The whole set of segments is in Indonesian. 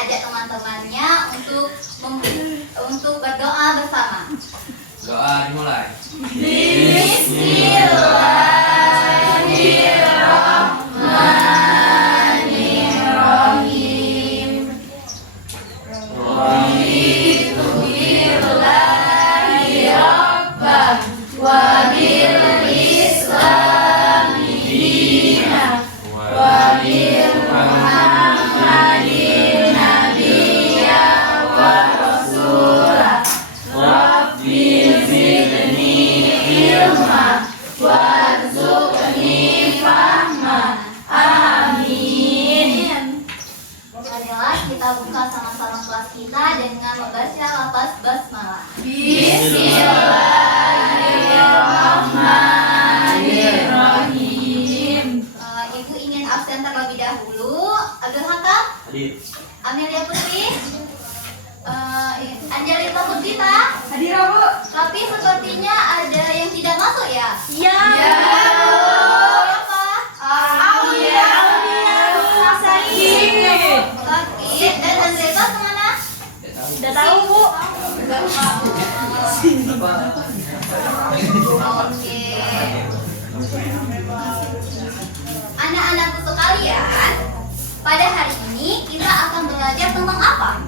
ajak teman-temannya untuk berdoa bersama. Doa dimulai. Bismillahirrahmanirrahim. Raditu Rabbah wa bil Islami dina wa bil Muhammadin nabiyya wa rasulah. Rabbi zidni ilma warzuqni fahma. Amin. Marilah kita buka sama-sama kelas kita dengan membaca lafaz basmalah. Bismillahirrahmanirrahim. Ibu ingin absen terlebih dahulu. Abdul Hakam, Hadir. Amelia Putri, Angelita Putrita. Hadir, Bu. Tapi sepertinya ada yang tidak masuk ya? Iya. Siapa? Aulia Sakti. Oke, dan Angelita kemana? Udah tahu, Bu. Oke. Anak-anakku sekalian, pada hari ini kita akan belajar tentang apa?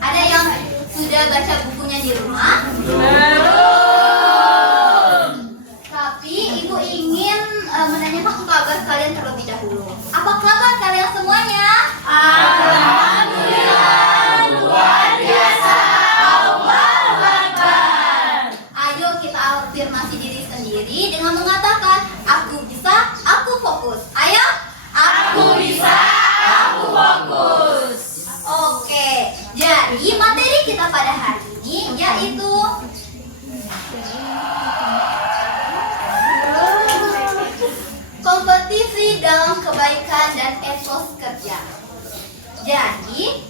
Ada yang sudah baca bukunya di rumah? Tapi ibu ingin menanyakan kabar kalian terlebih dahulu. Apa kabar kalian semuanya? Alhamdulillah, luar biasa. Allahu Akbar. Ayo kita afirmasi diri sendiri dengan mengatakan, aku bisa, aku fokus. Ayo, aku bisa, aku fokus. Oke, jadi materi kita pada hari ini yaitu kompetisi dalam kebaikan dan etos kerja. Jadi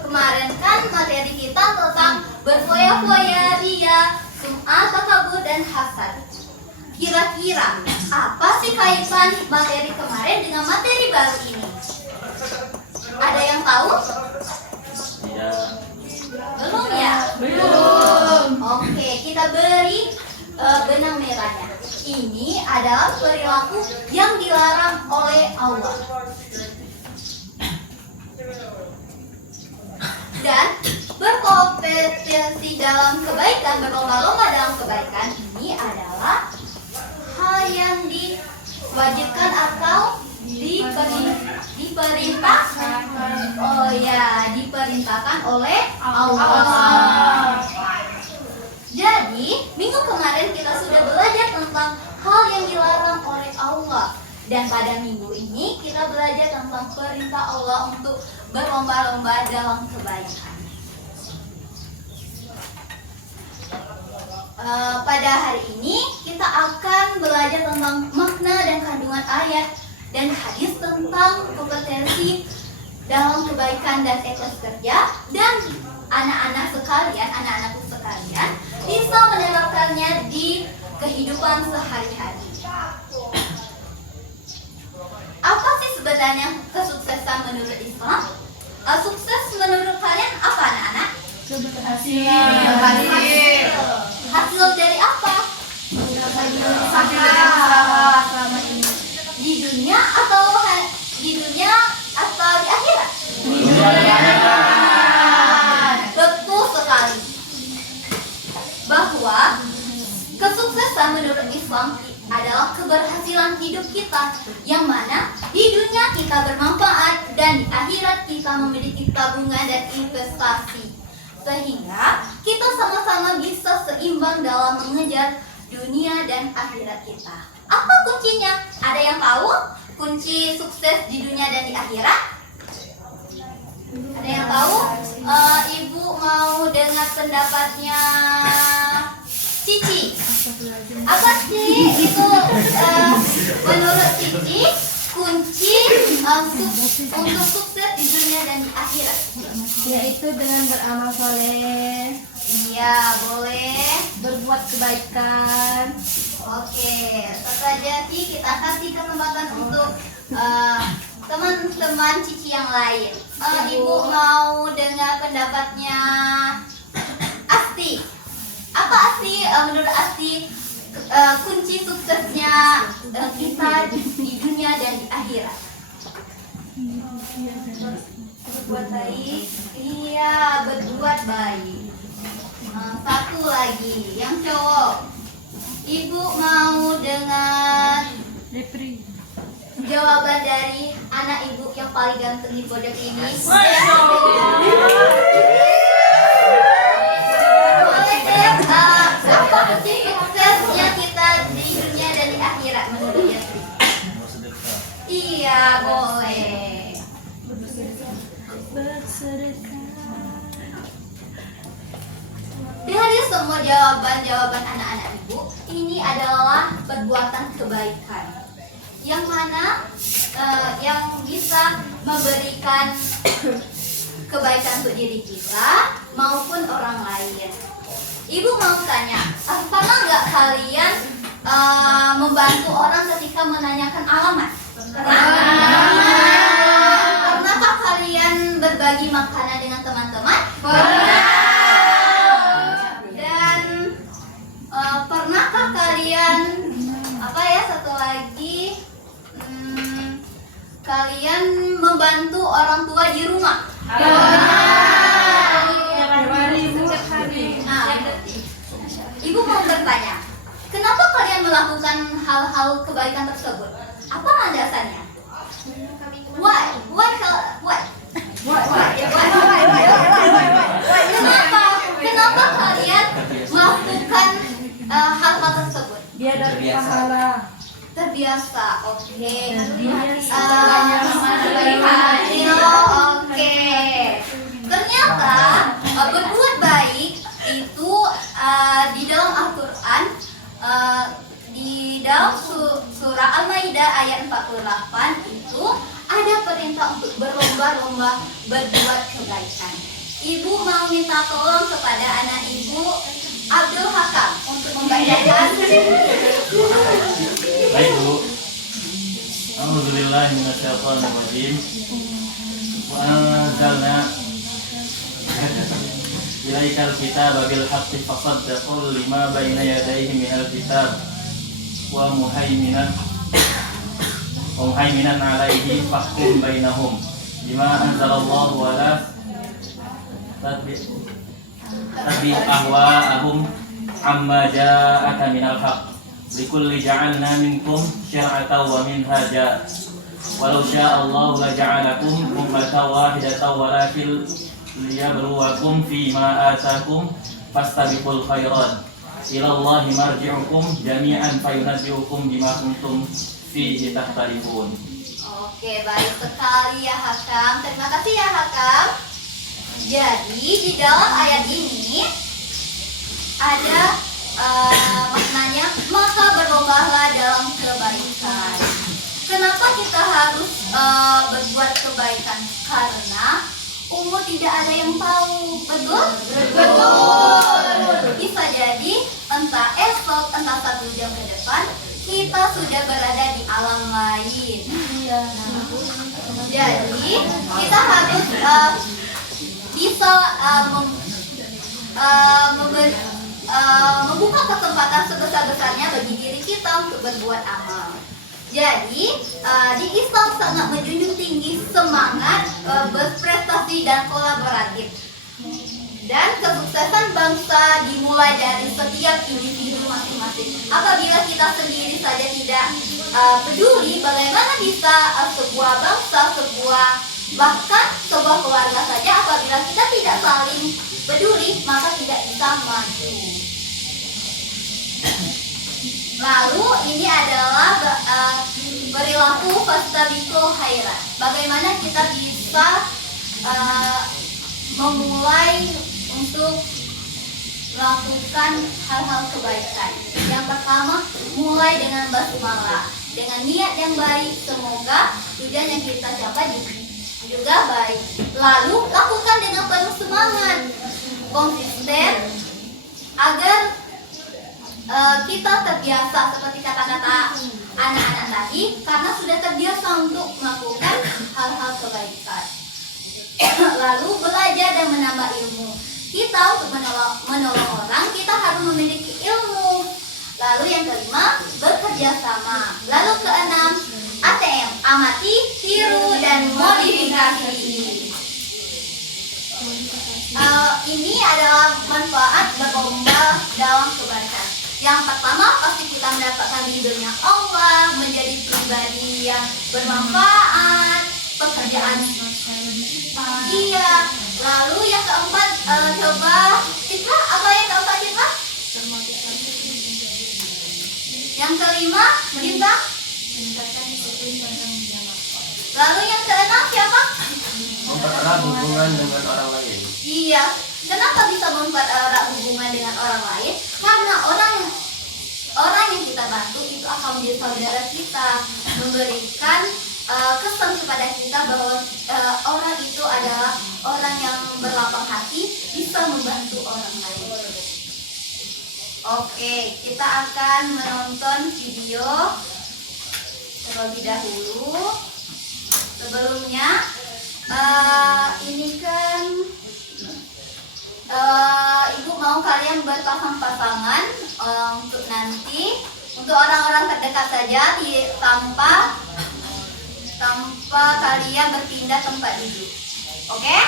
kemarin kan materi kita tentang berfoya-foya, ria, sum'ah, takabur, dan hasad. Kira-kira apa sih kaitan materi kemarin dengan materi baru ini? Ada yang tahu? Tidak. Belum ya? Belum. Oke, kita beri benang merahnya. Ini adalah perilaku yang dilarang oleh Allah. Dan berkompetisi dalam kebaikan, berlomba-lomba dalam kebaikan ini adalah hal yang diwajibkan atau diperintahkan. Oh ya, diperintahkan oleh Allah. Jadi, minggu kemarin kita sudah belajar tentang hal yang dilarang oleh Allah. Dan pada minggu ini kita belajar tentang perintah Allah untuk berlomba-lomba dalam kebaikan. Pada hari ini kita akan belajar tentang makna dan kandungan ayat dan hadis tentang kompetensi dalam kebaikan dan etos kerja, dan anak-anakku sekalian bisa menerapkannya di kehidupan sehari-hari. Apa sih sebenarnya kesuksesan menurut Islam? Sukses menurut kalian apa, anak-anak? Hasil dari apa? Di dunia atau di akhirat? Betul sekali. Bahwa kesuksesan menurut Islam adalah keberhasilan hidup kita, yang mana di dunia kita bermanfaat dan di akhirat kita memiliki tabungan dan investasi, sehingga kita sama-sama bisa seimbang dalam mengejar dunia dan akhirat kita. Apa kuncinya? Ada yang tahu kunci sukses di dunia dan di akhirat? Ada yang tahu? Ibu mau dengar pendapatnya Cici. Apa sih itu menurut Cici kunci untuk sukses di dunia dan di akhirat? Yaitu dengan beramal soleh, Iya, boleh. berbuat kebaikan. Oke, Tata Jati kita kasih kesempatan untuk teman-teman Cici yang lain. Ibu mau dengar pendapatnya Asti. Apa Asti? Menurut Asti kunci suksesnya kita di dunia dan di akhirat? Berbuat baik. Iya, berbuat baik. Satu lagi, yang cowok. Ibu mau dengar jawaban dari anak ibu yang paling ganteng di pojok ini. Boleh deh, apa sih suksesnya kita di dunia dan di akhirat menurut Yasri? Iya, boleh. Dari semua jawaban-jawaban anak-anak ibu, ini adalah perbuatan kebaikan. Yang mana yang bisa memberikan kebaikan untuk diri kita maupun orang lain. Ibu mau tanya, pernah nggak kalian membantu orang ketika menanyakan alamat? Pernahkah kalian berbagi makanan dengan teman-teman? Pernah. Dan pernahkah kalian satu lagi? Kalian membantu orang tua di rumah? Ibu mau bertanya, kenapa kalian melakukan hal-hal kebaikan tersebut? Apa landasannya? Why? Kenapa kalian melakukan hal-hal tersebut? Dia dari pahala. Terbiasa, oke. Oke. Ternyata berbuat baik itu di dalam Al-Quran, di dalam surah Al-Maidah ayat 48 itu ada perintah untuk berlomba-lomba berbuat kebaikan. Ibu mau minta tolong kepada anak ibu Abdul Hakam untuk membacakan. Baik Bu. Alhamdulillah minasyaitonirrajim. Wa anzalna ilaikal kitaba bil haqqi fasaddaqu lima baina yadayhi minal kitab wa muhaiminan alaihi fahkum bainahum bima anzalallahu wa la tabi ahwa'ahum amma ja'aka minal haqq likulli ja'alna minkum syir'atan wa minhaja walau sya'allahu laja'alakum ummatan wahidatan walakin liyabluwakum fima atakum fastabiqul khairat ilallahi marji'ukum jami'an fayunabbi'ukum bima kuntum fihi takhtalifun. Oke, baik sekali ya Hakam. Terima kasih ya Hakam. Jadi di dalam ayat ini ada maknanya, maka berlombalah dalam kebaikan. Kenapa kita harus berbuat kebaikan? Karena umur tidak ada yang tahu, betul? Betul. Bisa jadi entah esok, entah 1 jam ke depan kita sudah berada di alam lain. Jadi kita harus bisa membuka kesempatan sebesar-besarnya bagi diri kita untuk berbuat amal. Jadi di Islam sangat menjunjung tinggi semangat berprestasi dan kolaboratif. Dan kesuksesan bangsa dimulai dari setiap individu masing-masing. Apabila kita sendiri saja tidak peduli, bagaimana bisa sebuah bangsa, bahkan sebuah keluarga saja apabila kita tidak saling peduli, maka tidak bisa maju. Lalu ini adalah perilaku fastabiqul khairat. Bagaimana kita bisa memulai untuk melakukan hal-hal kebaikan. Yang pertama, mulai dengan basmalah, dengan niat yang baik. Semoga tujuan yang kita capai juga baik. Lalu lakukan dengan penuh semangat, konsisten, agar kita terbiasa, seperti kata-kata anak-anak tadi karena sudah terbiasa untuk melakukan hal-hal kebaikan. Lalu belajar dan menambah ilmu. Kita untuk menolong orang, kita harus memiliki ilmu. Lalu yang kelima, bekerja sama. Lalu keenam, ATM, amati, tiru, dan modifikasi. Ini adalah manfaat berlomba dalam kebaikan. Yang pertama, pasti kita mendapatkan ridhonya Allah, menjadi pribadi yang bermanfaat, pekerjaan. Iya. Lalu yang keempat, coba Citra, apa yang keempat Citra? Yang kelima, menimba. Lalu yang keenam siapa? Mempererat hubungan dengan orang lain. Iya. Kenapa bisa mempererat hubungan dengan orang lain? Karena orang yang kita bantu itu akan menjadi saudara kita, memberikan kesan kepada kita bahwa orang itu adalah orang yang berlapang hati, bisa membantu orang lain. Oke, kita akan menonton video terlebih dahulu. Sebelumnya, ini kan ibu mau kalian berpasang-pasangan untuk nanti, untuk orang-orang terdekat saja, tanpa kalian berpindah tempat duduk. Oke?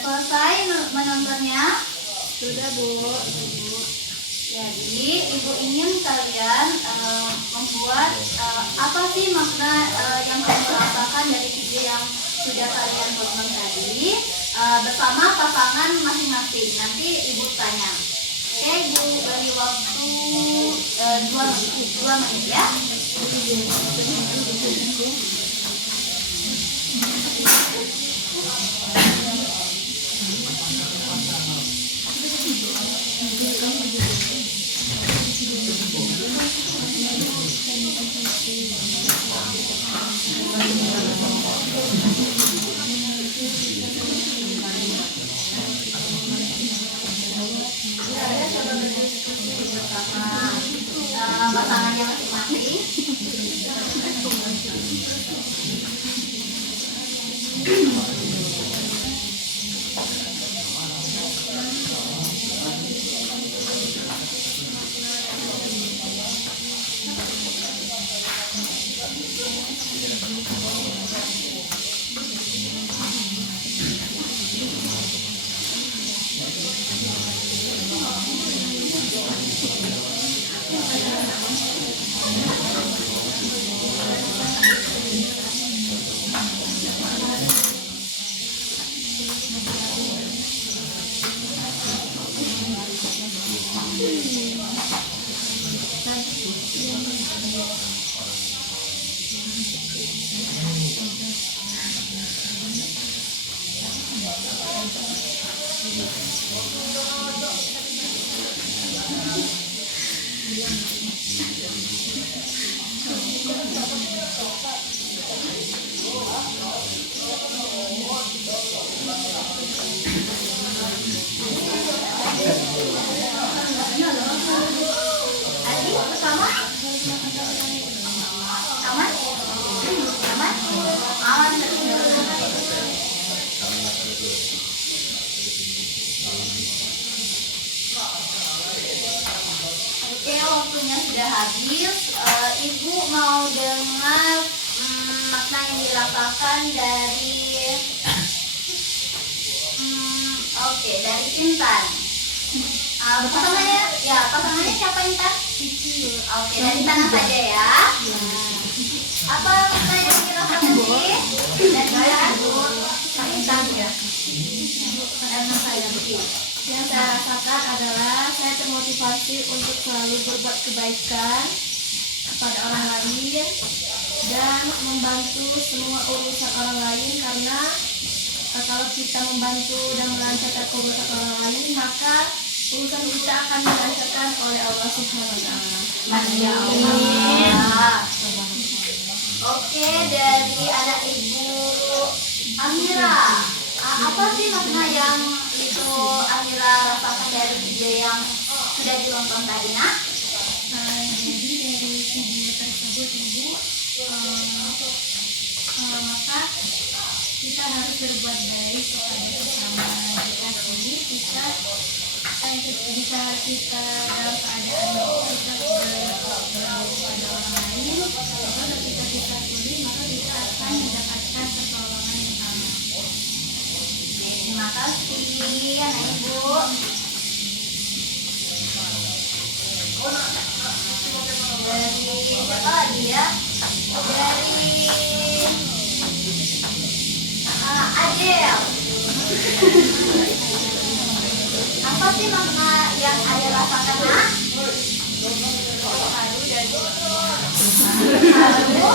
selesai menontonnya? Sudah, Bu. Jadi ibu ingin kalian membuat apa sih makna yang kamu rasakan dari video yang sudah kalian tonton tadi bersama pasangan masing-masing. Nanti ibu tanya. Oke, ibu beri waktu 2 menit ya. Coba berdiskusi bersama pasangannya masing-masing. Adik bersama? Aman? Aman? Aman. Oke, waktunya sudah habis. Ibu mau dengar makna yang dirasakan dari dari Intan. Pasangannya siapa Intan? Oke, dari sana saja ya. Apa makna yang dirasakan sih? Dari Intan ya. Karena saya Yang saya rasakan adalah saya termotivasi untuk selalu berbuat kebaikan kepada orang lain dan membantu semua urusan orang lain, karena kalau kita membantu dan melancarkan urusan orang lain, maka urusan kita akan dilancarkan oleh Allah Subhanahu wa Ta'ala. Amin. Oke, dari anak ibu Amira, apa sih makna yang itu Amira rasakan dari video yang sudah ditonton tadi, nak? Jadi dari video tersebut, Ibu, maka kita harus berbuat baik kepada sesama kita sendiri. Jika kita dalam keadaan kita berbuat kepada orang lain, maka ketika kita pulih, maka kita akan mendapatkan pertolongan yang sama. Terima kasih, anak ibu. Dari siapa lagi ya? Dari Adel. Apa sih makna yang Adel rasakan, nak? Haru.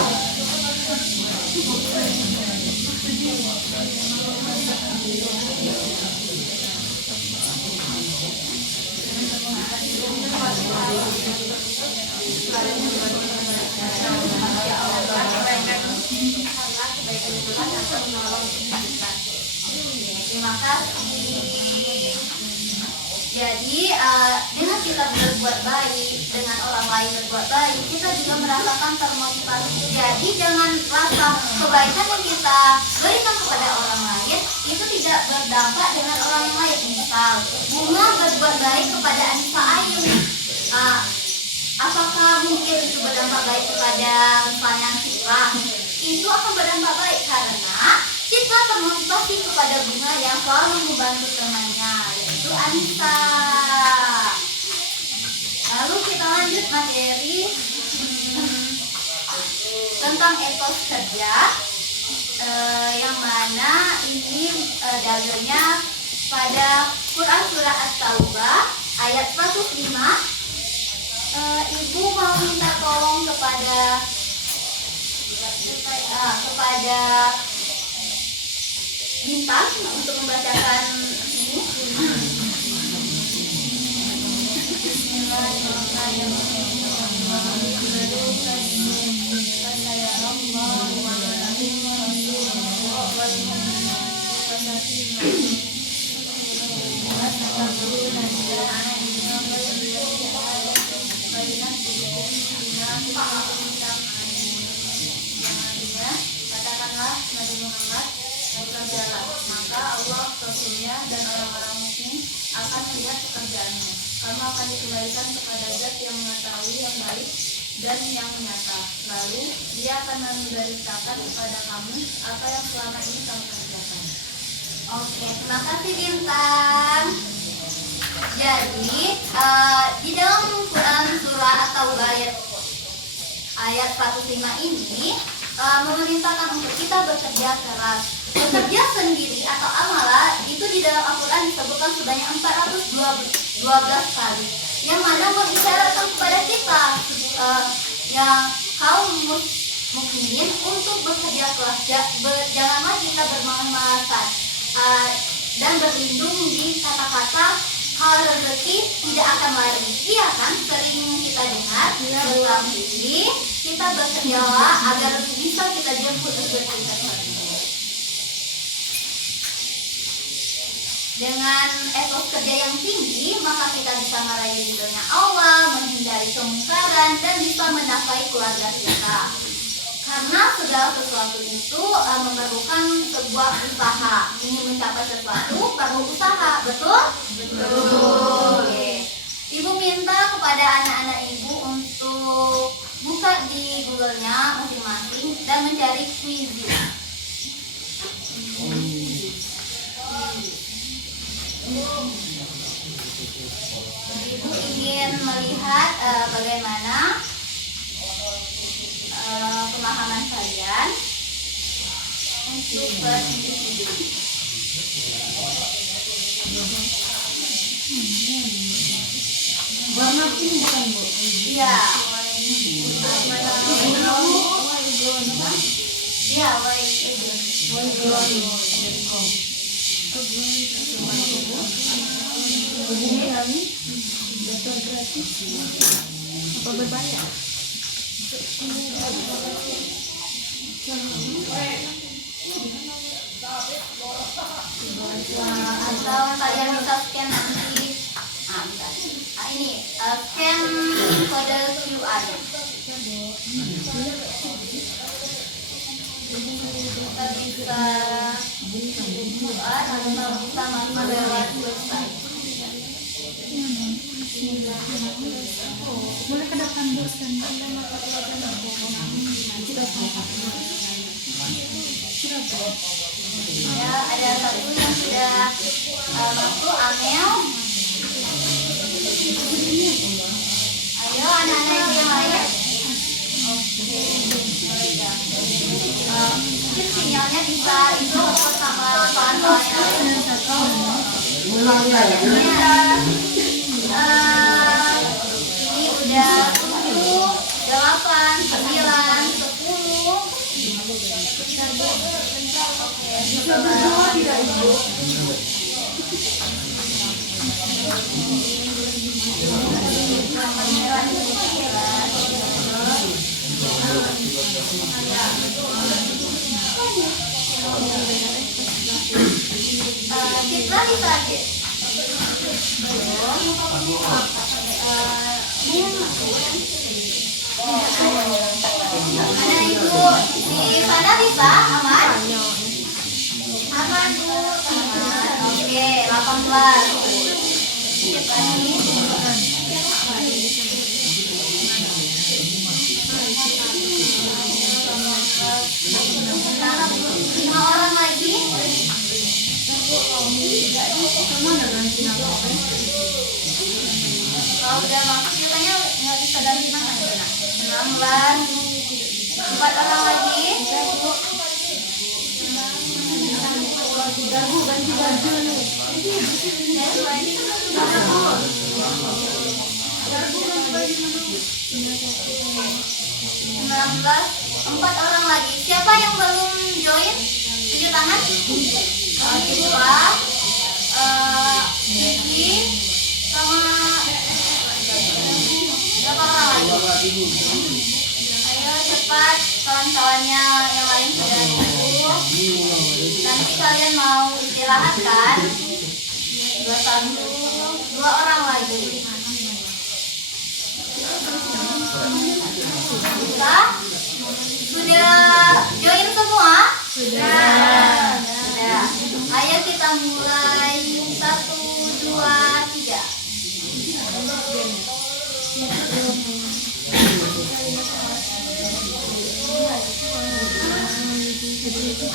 Terima kasih. Jadi dengan kita berbuat baik, dengan orang lain berbuat baik, kita juga merasakan termotivasi. Jadi jangan rasa kebaikan yang kita berikan kepada orang lain itu tidak berdampak dengan orang yang lain. Misal Bunga berbuat baik kepada Anissa Ayu, apakah mungkin itu berdampak baik kepada misalnya Citra? Itu akan berdampak baik karena Citra termotivasi kepada Bunga yang selalu membantu temannya, yaitu Anissa. Lalu kita lanjut materi tentang etos kerja, yang mana ini dalilnya pada Quran surah At-Taubah ayat 105. Ibu mau minta tolong kepada Bintang untuk membacakan ini. Katakanlah Nabi Muhammad, bekerjalah, maka Allah, Rasulnya, dan orang-orang mukmin akan melihat pekerjaanmu. Kamu akan dikembalikan kepada Zat yang mengetahui yang baik dan yang nyata. Lalu Dia akan memberitakan kepada kamu apa yang selama ini kamu kerjakan. Oke, terima kasih Bintang. Jadi di dalam Quran surah At-Taubah ayat 105 ini memerintahkan untuk kita bekerja keras. Bekerja sendiri atau amalah itu di dalam Al-Quran disebutkan sebanyak 412 kali, yang mana mengisyaratkan kepada kita yang kaum mukminin untuk bekerja keras. Janganlah kita bermalas-malasan dan berlindung di kata-kata hal rezeki tidak akan lari. Iya kan, sering kita dengar dalam diri kita bekerjalah agar bisa kita jemput rezeki tersebut. Dengan etos kerja yang tinggi, maka kita bisa meraih ridhonya Allah, menghindari kemungkaran, dan bisa menafkahi keluarga kita. Karena segala sesuatu itu memerlukan sebuah usaha. Ingin mencapai sesuatu perlu usaha, betul? Betul. Oke. Ibu minta kepada anak-anak ibu untuk buka di Google-nya masing-masing dan mencari Quizy. Ibu ingin melihat bagaimana pemahaman kalian untuk per individu. Warna pink bukan Bu? Iya. Iya, baik. Begini kami daftar gratis apa berbayar? Atau kalian bisa scan nanti. Ini scan kode QR-nya. Kita bisa QR atau bisa masuk lewat website. Boleh ke depan Bu, Ya, ada satu yang sudah masuk, Amel. Ayo anak-anak yang lain. Oke, mungkin sinyalnya bisa itu sama kawan-kawan yang ini udah 7, 8, 9, 10. Oke, bisa berdua tidak Ibu? Citra bisa aja. Mana Ibu? Di sana bisa? Aman? Aman Bu, aman. Oke, 18. Skip lagi. Nah, 5 orang lagi. 4 orang lagi. Garbu ganti baju nih. Garbu ganti baju dulu. 19, 4 orang lagi. Siapa yang belum join? Tunjuk tangan. Siswa, Kiki, sama berapa orang lagi? Ayo cepat, kawan-kawannya yang lain sudah nunggu. Nanti kalian mau istirahat kan? 2 orang lagi. Sudah join semua? Sudah. Ayo kita mulai. 1, 2, 3.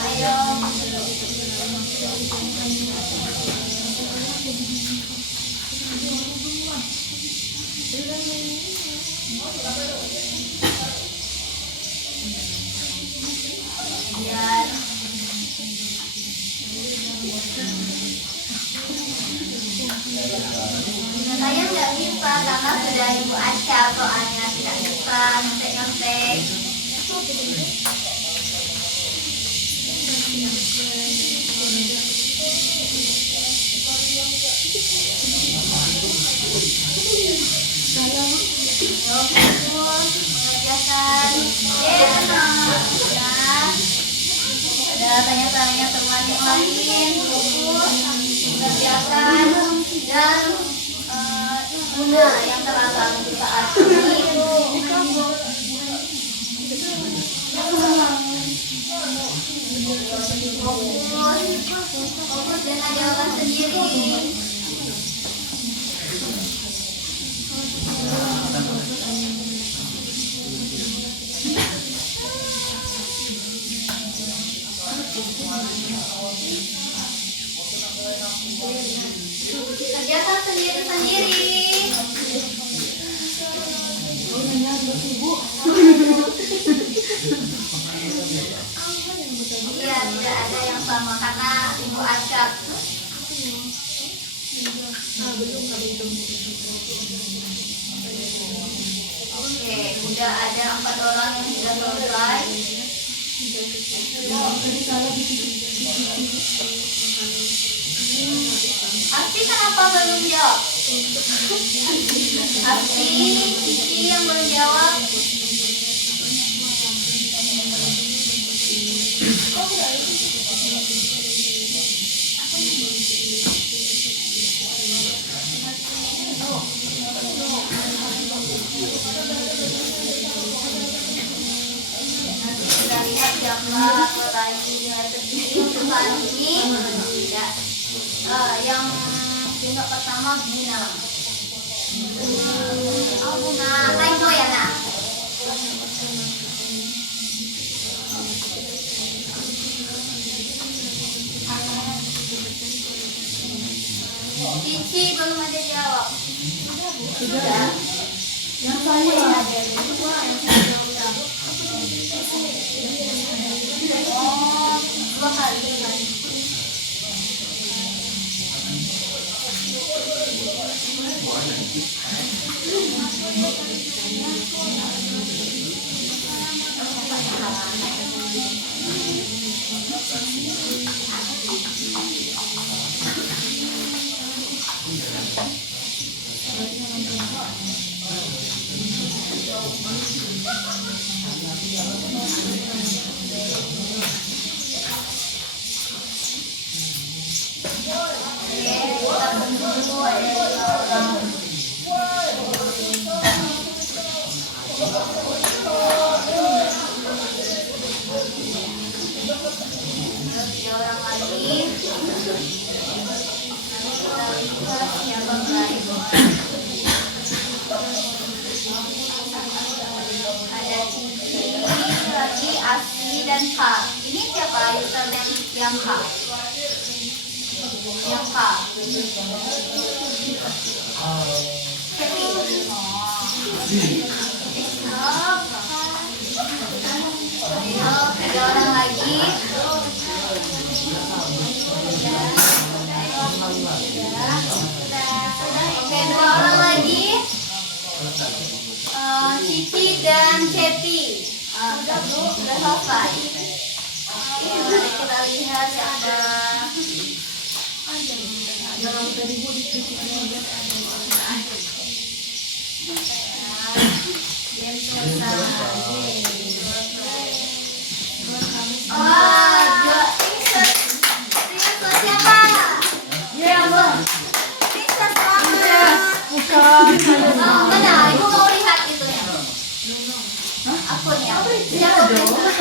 Ayo. Kemudian saya nggak bisa karena sudah ibu acap, soalnya tidak bisa nyontek-nyontek. Mengerjakan. Ada tanya-tanya teman yang lain, fokus, mengerjakan, dan guna yang terasa saat ini. Fokus dengan jawaban sendiri. Kerjakan sendiri-sendiri. Iya, tidak ada yang sama karena ibu acap. Oke, sudah ada 4 orang yang sudah selesai. Arti kenapa belum jawab? Arti, Kiki yang belum jawab. Nanti kita lihat gambar lagi untuk saat ini. Ya. Yang tingkat pertama bunga. Oh bunga, Taiko ya nak. Cici belum ada jawab. Sudah. Yang saya ada. Oh, 2 kali. Asli dan K. Ini siapa username yang K? Yang K. Happy. Oh. Oke, 2 orang lagi. Cici dan Cepi. Udah selesai. Oke, mari kita lihat siapa. Mana? Ibu mau lihat itunya? Akunnya. Siapa princess?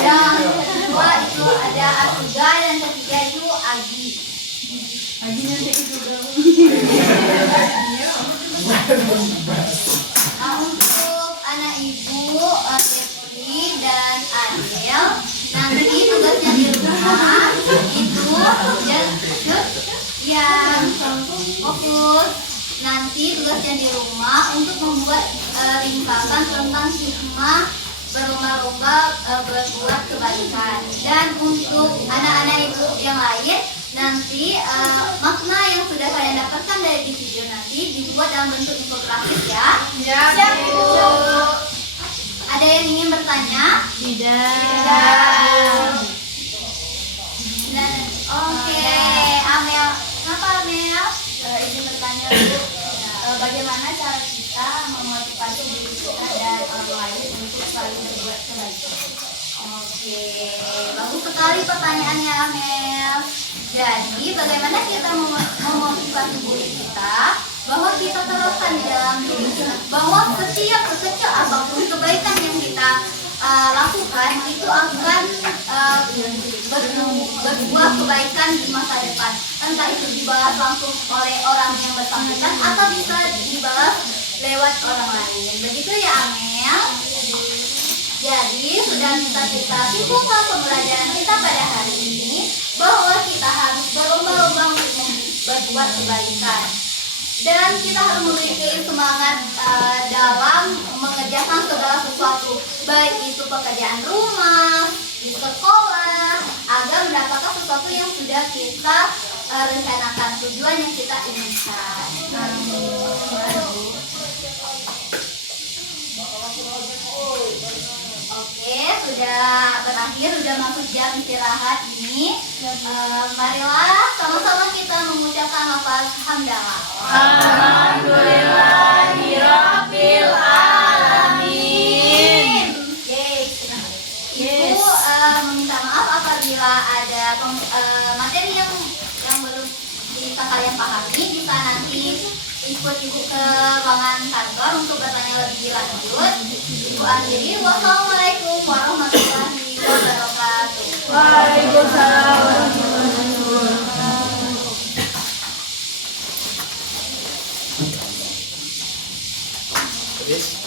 Yang kedua itu ada Atiga dan ketiga itu Agi. Untuk anak ibu Sepri dan Adel, nanti tugasnya di rumah itu yang fokus. Nanti tugasnya di rumah untuk membuat ringkasan tentang hikmah berlomba-lomba berbuat kebaikan. Dan untuk anak-anak ibu yang lain, nanti makna yang sudah kalian dapatkan dari video nanti dibuat dalam bentuk infografis ya. Siap Bu. Ada yang ingin bertanya? Tidak. Oke, Amel. Kenapa Amel? Izin bertanya Bu. Bagaimana cara kita memotivasi diri kita dan orang lain untuk selalu berbuat kebaikan? Oke, bagus sekali pertanyaannya Amel. Jadi bagaimana kita memotivasi diri kita bahwa kita terapkan di dalam diri kita bahwa setiap sekecil apapun kebaikan yang kita lakukan itu akan berbuah kebaikan di masa depan. Entah itu dibalas langsung oleh orang yang bersangkutan atau bisa dibalas lewat orang lain. Begitu ya Amel? Jadi sudah kita simpulkan pembelajaran kita pada hari ini bahwa kita harus berlomba-lomba untuk berbuat kebaikan. Dan kita harus memiliki semangat dalam mengerjakan segala sesuatu, baik itu pekerjaan rumah, di sekolah, agar mendapatkan sesuatu yang sudah kita rencanakan, tujuan yang kita inginkan. Oke, sudah berakhir, sudah masuk jam istirahat ini. Marilah sama-sama kita mengucapkan lafaz hamdalah. Alhamdulillahirabbil alamin. Ibu meminta maaf apabila ada materi yang belum bisa kalian pahami. Bisa nanti ikut ibu ke ruangan kantor untuk bertanya lebih lanjut. Ibu akhiri, wassalamualaikum warahmatullahi wabarakatuh. Waalaikumsalam warahmatullahi wabarakatuh. Yes.